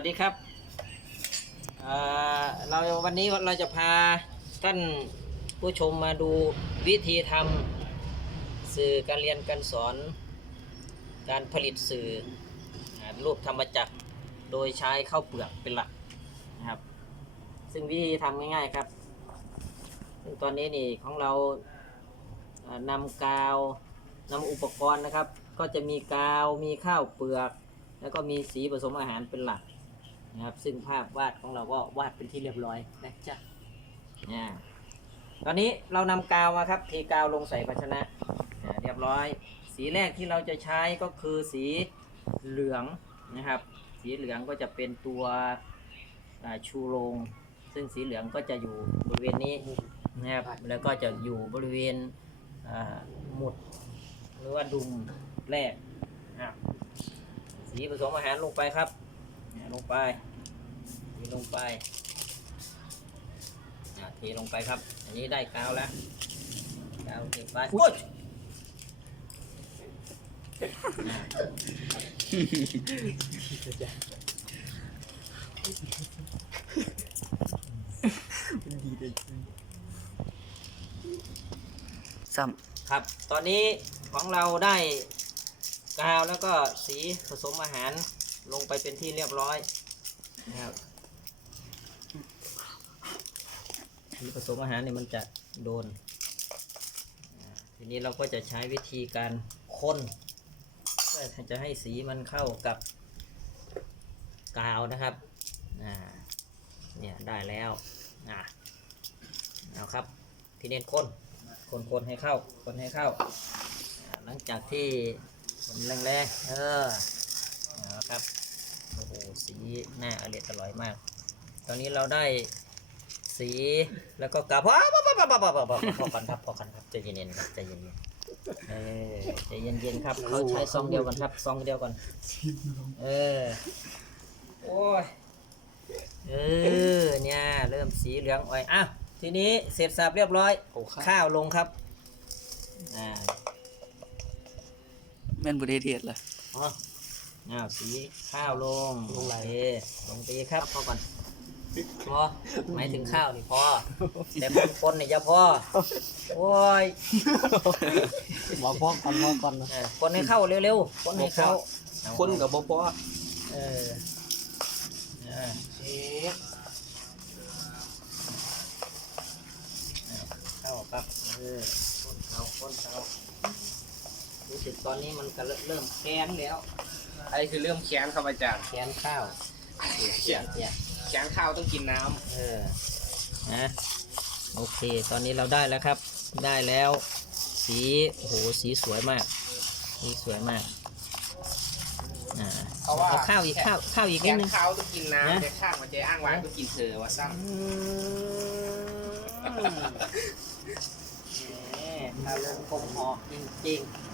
วัสดีครับเราวันนี้เราจะพาท่านผู้ชมมาดูวิธีทำสื่อการเรียนการสอน การผลิตสื่อรูปธรรมจักรโดยใช้ข้าวเปลือกเป็นหลักนะครับ ซึ่งวิธีทำง่ายๆครับ ซึ่งตอนนี้นี่ของเรานำกาวนำอุปกรณ์นะครับ ก็จะมีกาวมีข้าวเปลือก แล้วก็มีสีผสมอาหารเป็นหลัก นะครับ ซึ่งภาพวาดของเราก็วาดเป็นที่เรียบร้อยนะจ๊ะเนี่ยตอนนี้เรานำกาวมาครับเทกาวลงใส่ภาชนะอ่าเรียบร้อย สีแรกที่เราจะใช้ก็คือสีเหลืองนะครับ สีเหลืองก็จะเป็นตัวชูโรงซึ่งสีเหลืองก็จะอยู่บริเวณนี้นะครับแล้วก็จะอยู่บริเวณหมุดหรือว่าดุมแรกนะครับสีผสมอาหารลงไปครับ ลงไปเทลงไปอะเทลงไปครับ อันนี้ได้กาวแล้วกาวเทไปโอ้ยอะซ้ครับ ตอนนี้ของเราได้กาวแล้วก็สีผสมอาหาร ลงไปเป็นที่เรียบร้อยนะครับผสมอาหารเนี่ยมันจะโดน ทีนี้เราก็จะใช้วิธีการคนเพื่อจะให้สีมันเข้ากับกาวนะครับเนี่ยได้แล้วเอาครับ ทีนี้คนคนคนให้เข้า คนให้เข้าอ่าหลังจากที่คนแรงๆเออ เอาละครับโอ้โหสีหน้าอร่อยอร่อยมาก ตอนนี้เราได้สีแล้วก็กาบพอพอพอพอพอพอพอพอพอกันครับพอกันครับใจเย็นๆครับใจเย็นๆเออใจเย็นๆครับเขาใช้ซองเดียวกันครับซองเดียวกันเออโอ้ยเออเนี่ยเริ่มสีเหลืองอ่อยอะทีนี้เสร็จสับเรียบร้อยข้าวลงครับอ่าแม่นบุเดเดียดเลยอ๋ ออ้าวสีข้าวลงลงไหลลงตีครับพอก่อนพอหมายถึงข้าวนี่พอ แต่คนคนเนี่ยอย่าพอโอ้ยบอกพ่อก่อนพ่อก่อนนะ เออคนให้เข้าเร็วๆคนให้เข้าคนกับบ่พ่อเอออ่าเข้าครับเออคนเข้าคนเข้า รู้สึกตอนนี้มันก็เริ่มแกนแล้วไอ้คือเริ่มแขนครับอาจารย์แกนข้าวเสียเสียแขนข้าวต้องกินน้ำเออนะโอเค ตอนนี้เราได้แล้วครับ ได้แล้ว สีโอ้โหสีสวยมาก สีสวยมากอ่าเพราะว่าเอาข้าวอีกข้าวข้าวอีกแขนิดนนึงข้าวต้องกินนะน้ำแต่ข้างมันจะอ้างวางต้องกินเธอว่าซ้อืมแหมข้าวลงคงหอกจริงๆ